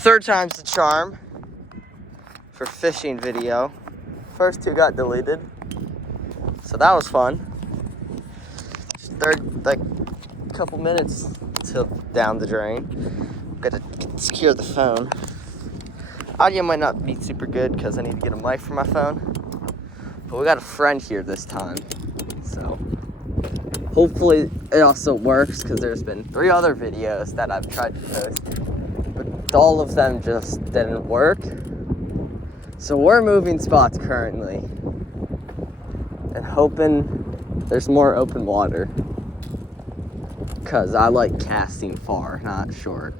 Third time's the charm for fishing video. First two got deleted, so that was fun. Third, like, couple minutes till down the drain. Gotta secure the phone. Audio might not be super good because I need to get a mic for my phone, but we got a friend here this time, so hopefully it also works, because there's been 3 other videos that I've tried to post, but all of them just didn't work. So we're moving spots currently and hoping there's more open water, because I like casting far, not short.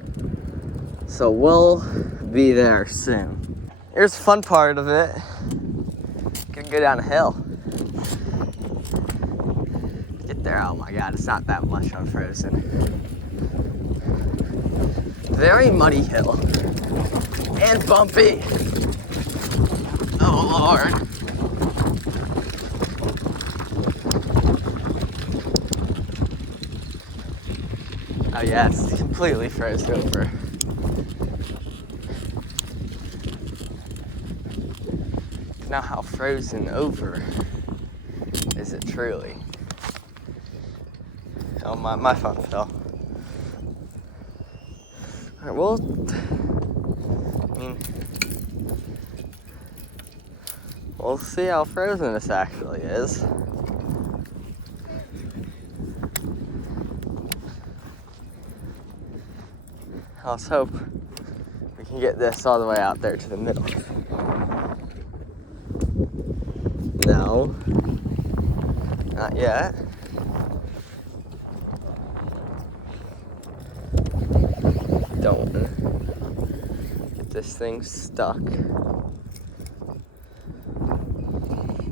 So we'll be there soon. Here's the fun part of it. Gonna go down a hill. Get there, oh my god, it's not that much unfrozen. Very muddy hill. And bumpy. Oh Lord. Oh yeah, it's completely frozen over. Now how frozen over is it truly? Oh, my phone fell. Alright, well, I mean, we'll see how frozen this actually is. Let's hope we can get this all the way out there to the middle. No, not yet. Don't get this thing stuck.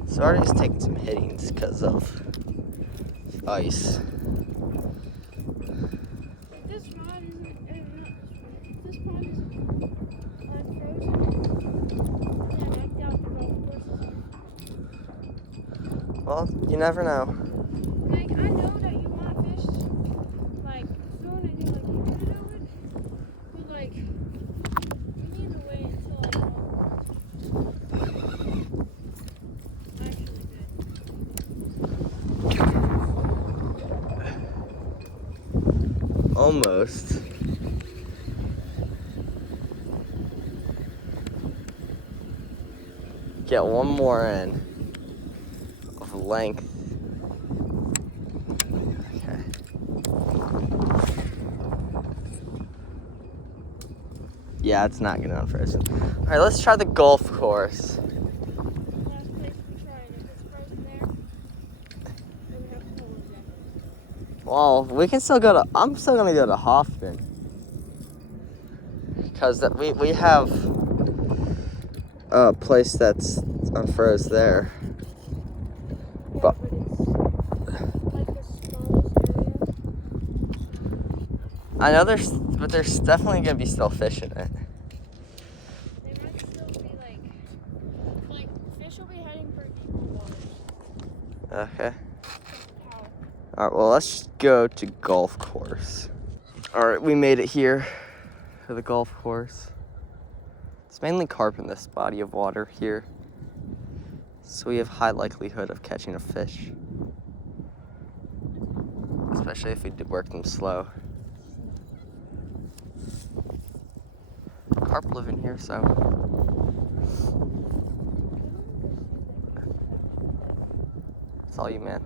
So already taking some hittings because of ice. This pond is frozen. Well, you never know. Like, I know that you want fish, like, soon, and you're like, you want to do it, but, like, you need to wait until, actually good. Almost. Get one more in of length. Okay. Yeah, it's not gonna unfrozen. All right, let's try the golf course. Last place we tried, if it's frozen there, then we have to hold it down. Well, we can still go to. I'm still gonna go to Hoffman because we have a place that's unfroze there. Yeah, But but it's like the smallest area. I know there's definitely gonna be still fish in it. They might still be like fish will be heading for deeper waters. Okay. How? All right. Well, let's just go to golf course. All right, we made it here to the golf course. It's mainly carp in this body of water here, so we have high likelihood of catching a fish, especially if we work them slow. Carp live in here, so it's all you, man.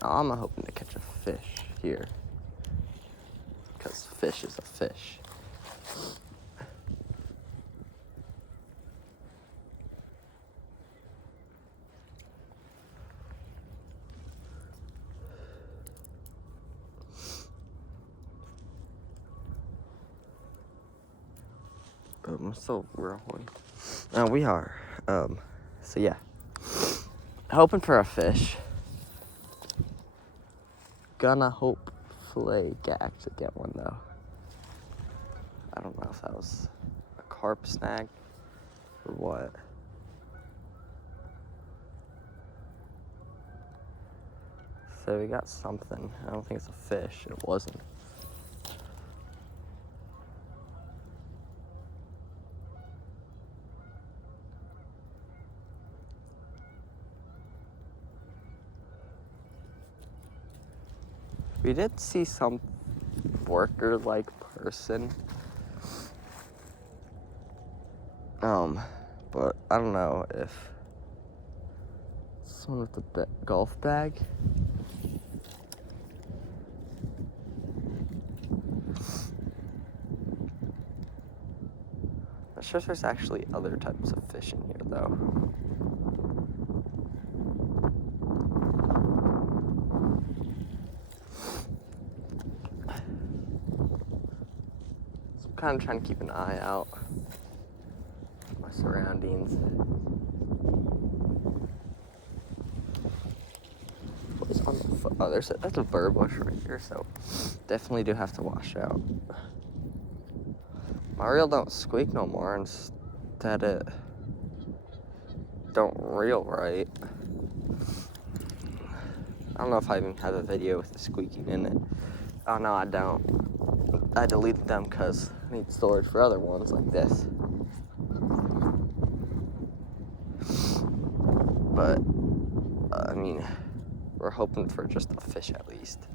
I'm hoping to catch a fish here, because fish is a fish. I'm still rolling. We are. So yeah. Hoping for a fish. Gonna hopefully actually get one though. I don't know if that was a carp snag or what. So we got something. I don't think it's a fish. It wasn't. We did see some worker-like person. But I don't know if someone with a golf bag. Not sure if there's actually other types of fish in here though. So I'm kind of trying to keep an eye out for my surroundings. What's on the foot? Oh, that's a burr bush right here, so definitely do have to wash out. My reel don't squeak no more, instead it don't reel right. I don't know if I even have a video with the squeaking in it. Oh no, I don't. I deleted them because I need storage for other ones like this. But, I mean, we're hoping for just a fish at least.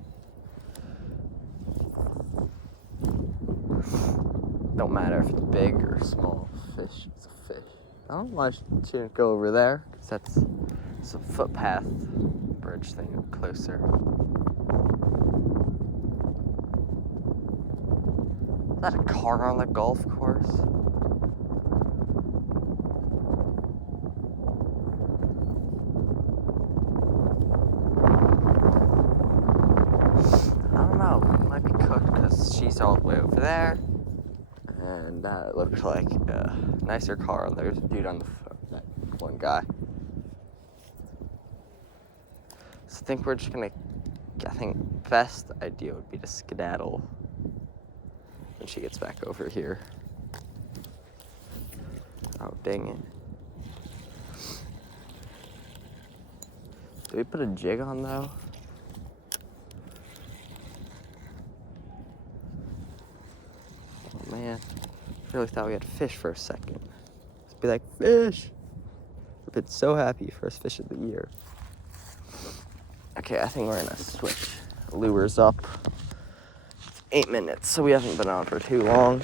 Don't matter if it's big or small fish, it's a fish. I don't know why I shouldn't go over there, because it's a footpath bridge thing closer. Is that a car on the golf course? I don't know, it might be cooked because she's all the way over there. And that looked like a nicer car. There's a dude on the phone, that one guy. So I think we're just gonna, I think best idea would be to skedaddle when she gets back over here. Oh, dang it. Did we put a jig on though? Oh man, I really thought we had fish for a second. Just be like, fish! I've been so happy, first fish of the year. Okay, I think we're gonna switch lures up. It's 8 minutes, so we haven't been on for too long.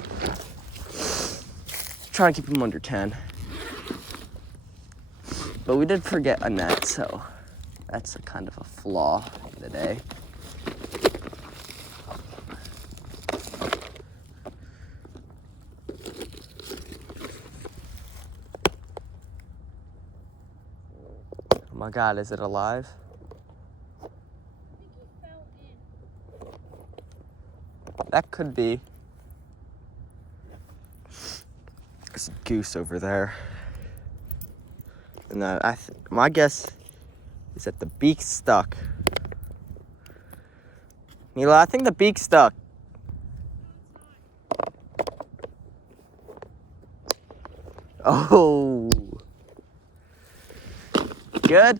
Trying to keep them under 10. But we did forget a net, so that's a kind of a flaw in the day. Oh my God, is it alive? That could be. There's a goose over there. And my guess is that the beak's stuck. Mila, I think the beak's stuck. Oh. Good?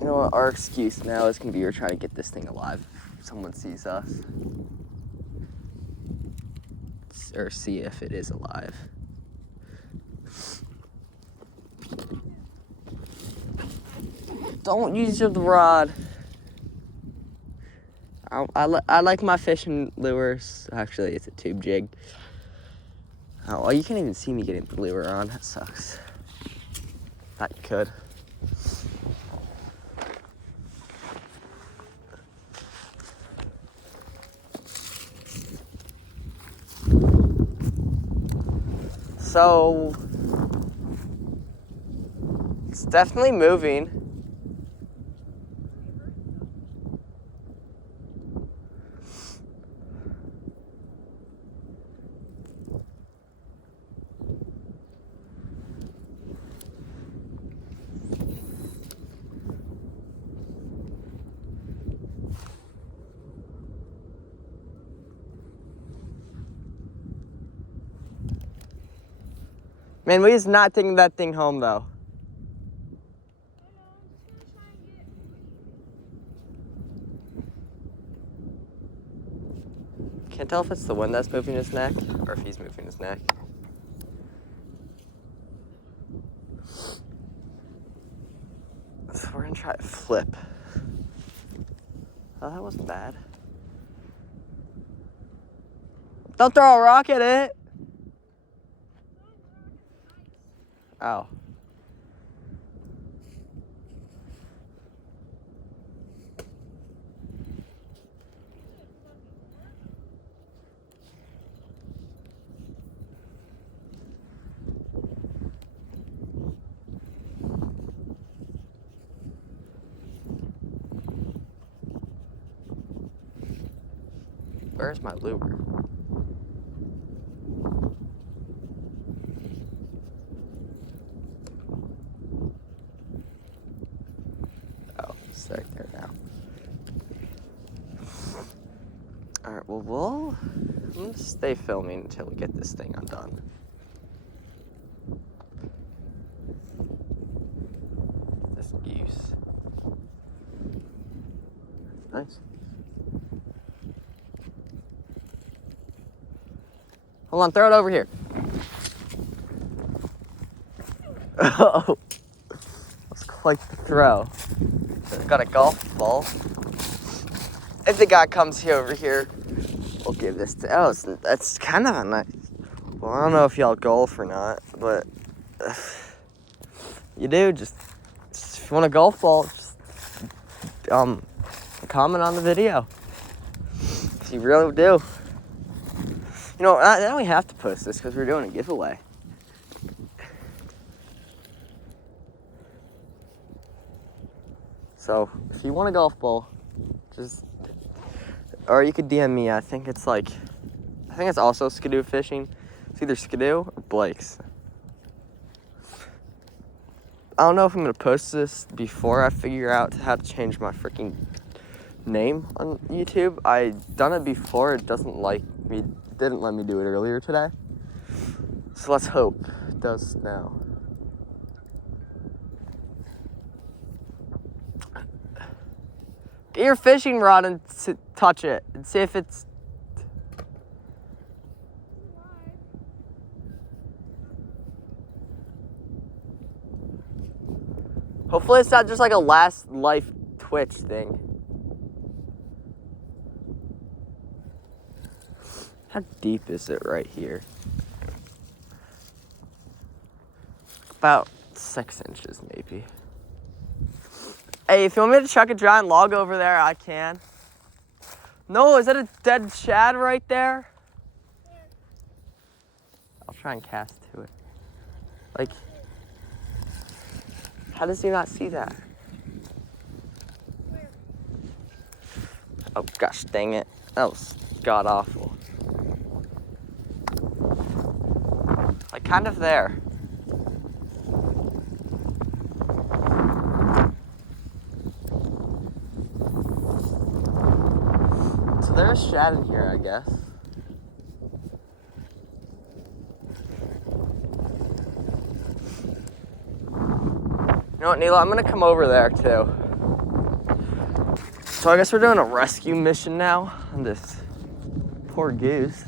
You know what, our excuse now is gonna be we're trying to get this thing alive if someone sees us. Or see if it is alive. Don't use your rod. I like my fishing lures. Actually, it's a tube jig. Oh, well, you can't even see me getting the lure on. That sucks. That could. So, it's definitely moving. Man, we is not taking that thing home, though. Can't tell if it's the one that's moving his neck or if he's moving his neck. So we're gonna try to flip. Oh, that wasn't bad. Don't throw a rock at it. Oh. Where's my lure? Oh, it's right there now. Alright, well, I'm gonna stay filming until we get this thing undone. This goose. Nice. Hold on, throw it over here. Oh, that's quite the throw. Got a golf ball. If the guy comes over here, we'll give this to. Oh, that's kind of a nice. Well, I don't know if y'all golf or not, but you do. Just if you want a golf ball, just comment on the video. If you really do. You know, now we have to post this because we're doing a giveaway. So, if you want a golf ball, or you could DM me. I think it's also Skidoo Fishing. It's either Skidoo or Blake's. I don't know if I'm going to post this before I figure out how to change my freaking name on YouTube. I done it before. It didn't let me do it earlier today. So let's hope it does now. Get your fishing rod and touch it and see if it's... Hopefully it's not just like a last life twitch thing. How deep is it right here? About 6 inches, maybe. Hey, if you want me to chuck a giant log over there, I can. No, is that a dead shad right there? I'll try and cast to it. Like, how does he not see that? Oh, gosh, dang it. That was god-awful. Like, kind of there. So there's shad in here, I guess. You know what, Neela? I'm gonna come over there, too. So I guess we're doing a rescue mission now on this poor goose.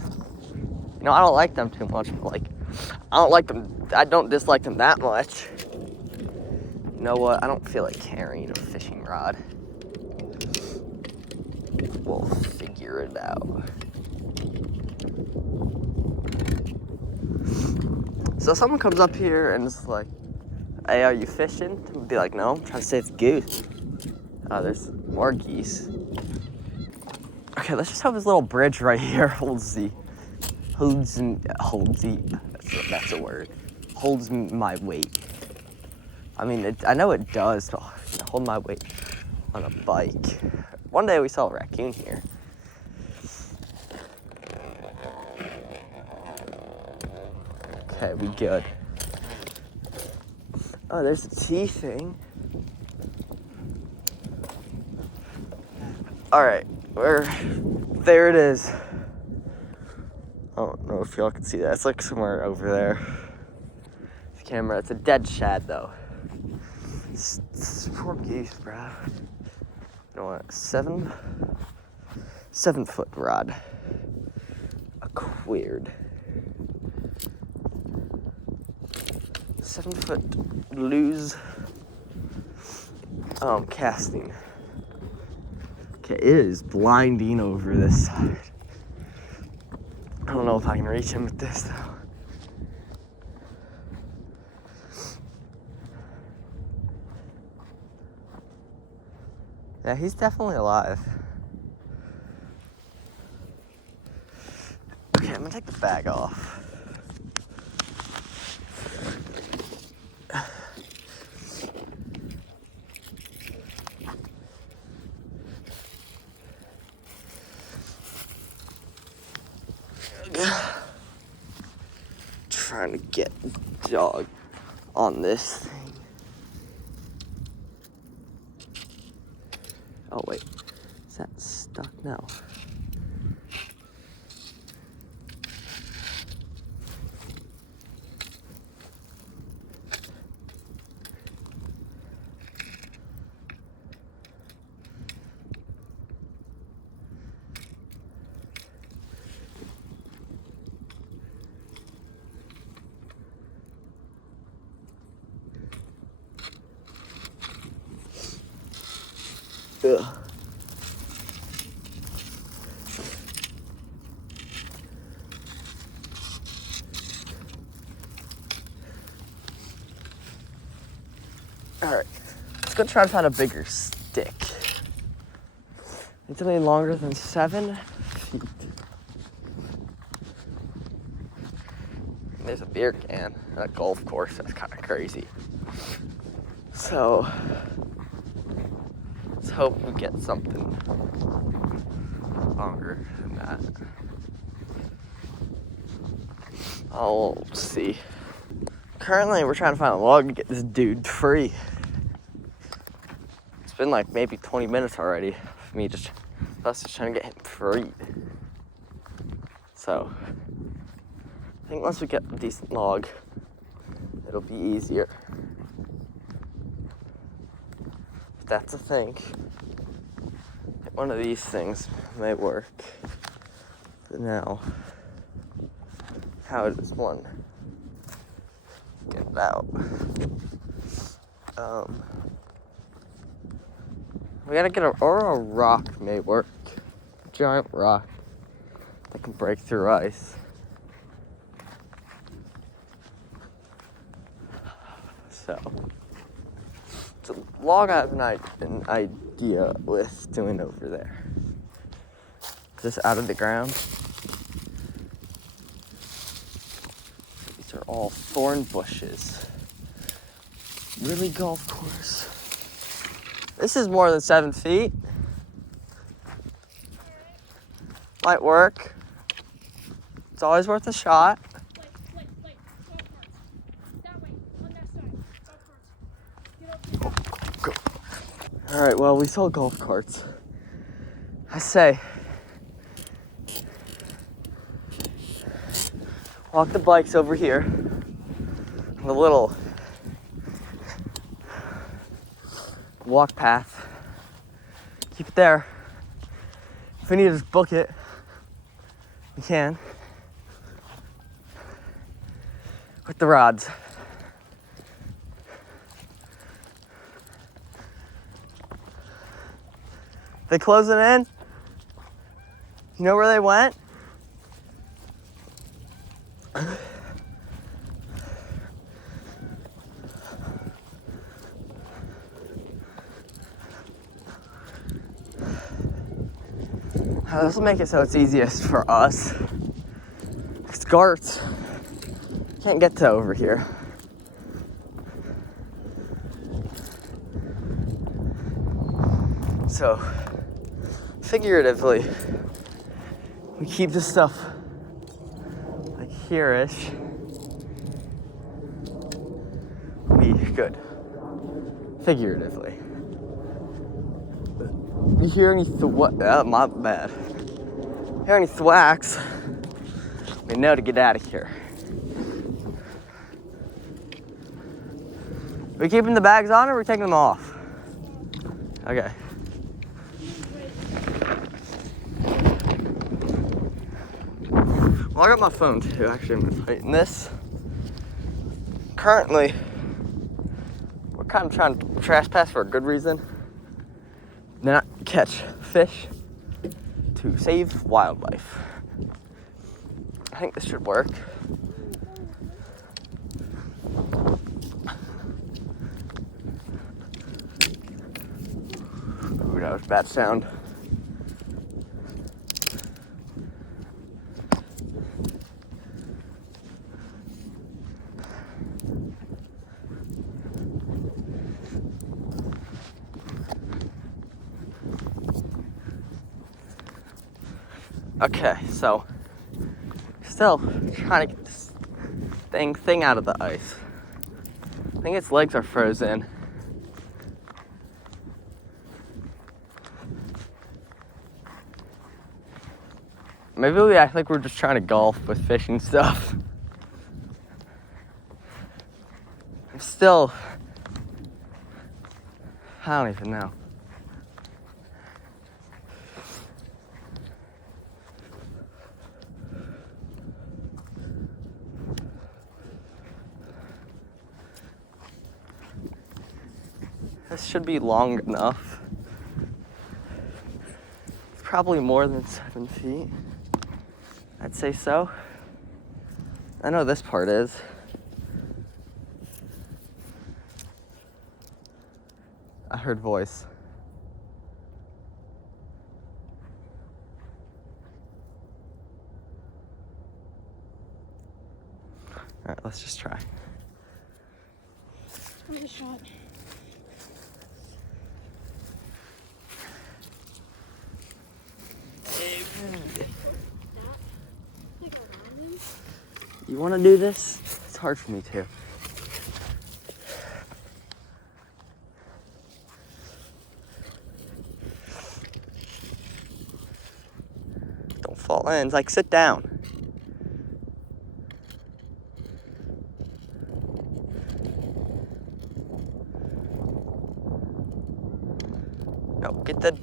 You know, I don't like them too much, but like, I don't dislike them that much. You know what? I don't feel like carrying a fishing rod. We'll figure it out. So someone comes up here and is like, hey, are you fishing? I'll be like, no, I'm trying to save the goose. Oh, there's more geese. Okay, let's just hope this little bridge right here holds that's a word. Holds my weight. I mean, I know it does, but hold my weight on a bike. One day we saw a raccoon here. Okay, we good. Oh, there's a T thing. All right, there it is. I don't know if y'all can see that. It's like somewhere over there. camera. It's a dead shad though. It's poor geese, bro. You know what? 7 foot rod. A queered. 7 foot lose casting. Okay, it is blinding over this side. I don't know if I can reach him with this though. Yeah, he's definitely alive. Okay, I'm gonna take the bag off. Trying to get the dog on this thing. Oh wait, is that stuck now? Ugh. Alright, let's go try to find a bigger stick. It's only longer than 7 feet. There's a beer can at a golf course. That's kind of crazy. So, let's hope we get something longer than that. Oh, we'll see. Currently, we're trying to find a log to get this dude free. It's been like maybe 20 minutes already of us just trying to get him free. So, I think once we get a decent log, it'll be easier. If that's a thing. One of these things may work. But now, how does one get it out? We gotta get a rock may work. A giant rock that can break through ice. So, it's a log I have an idea with doing over there. Just out of the ground. These are all thorn bushes. Really, golf course? This is more than 7 feet. Might work. It's always worth a shot. Golf carts. That way, on that side. Golf carts. Get up here. All right, well, we saw golf carts. I say, walk the bikes over here. The little walk path. Keep it there. If we need to just book it, we can. With the rods. They closing in? You know where they went? This will make it so it's easiest for us. Because Garts can't get to over here. So, figuratively, we keep this stuff like here-ish. Be good. Figuratively. You hear any my bad. Hear any thwacks? We know to get out of here. we keeping the bags on or are we taking them off? Okay. Well, I got my phone too. Actually, I'm gonna tighten this. Currently, we're kind of trying to trespass for a good reason. Not catch fish, to save wildlife. I think this should work. Ooh, that was a bad sound. Okay, so still trying to get this thing out of the ice. I think its legs are frozen. Maybe we act like we're just trying to golf with fishing stuff. I'm still, I don't even know. This should be long enough. It's probably more than 7 feet. I'd say so. I know this part is. I heard voice. All right, let's just try. Give it a shot. You want to do this? It's hard for me too. Don't fall in. It's like, sit down. No, get the...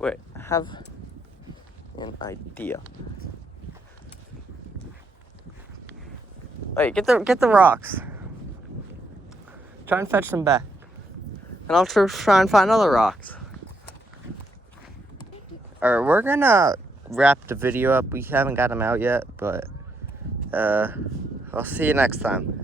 Wait, I have an idea. Wait, get the rocks. Try and fetch them back. And I'll try and find other rocks. Alright, we're gonna wrap the video up. We haven't got them out yet, but I'll see you next time.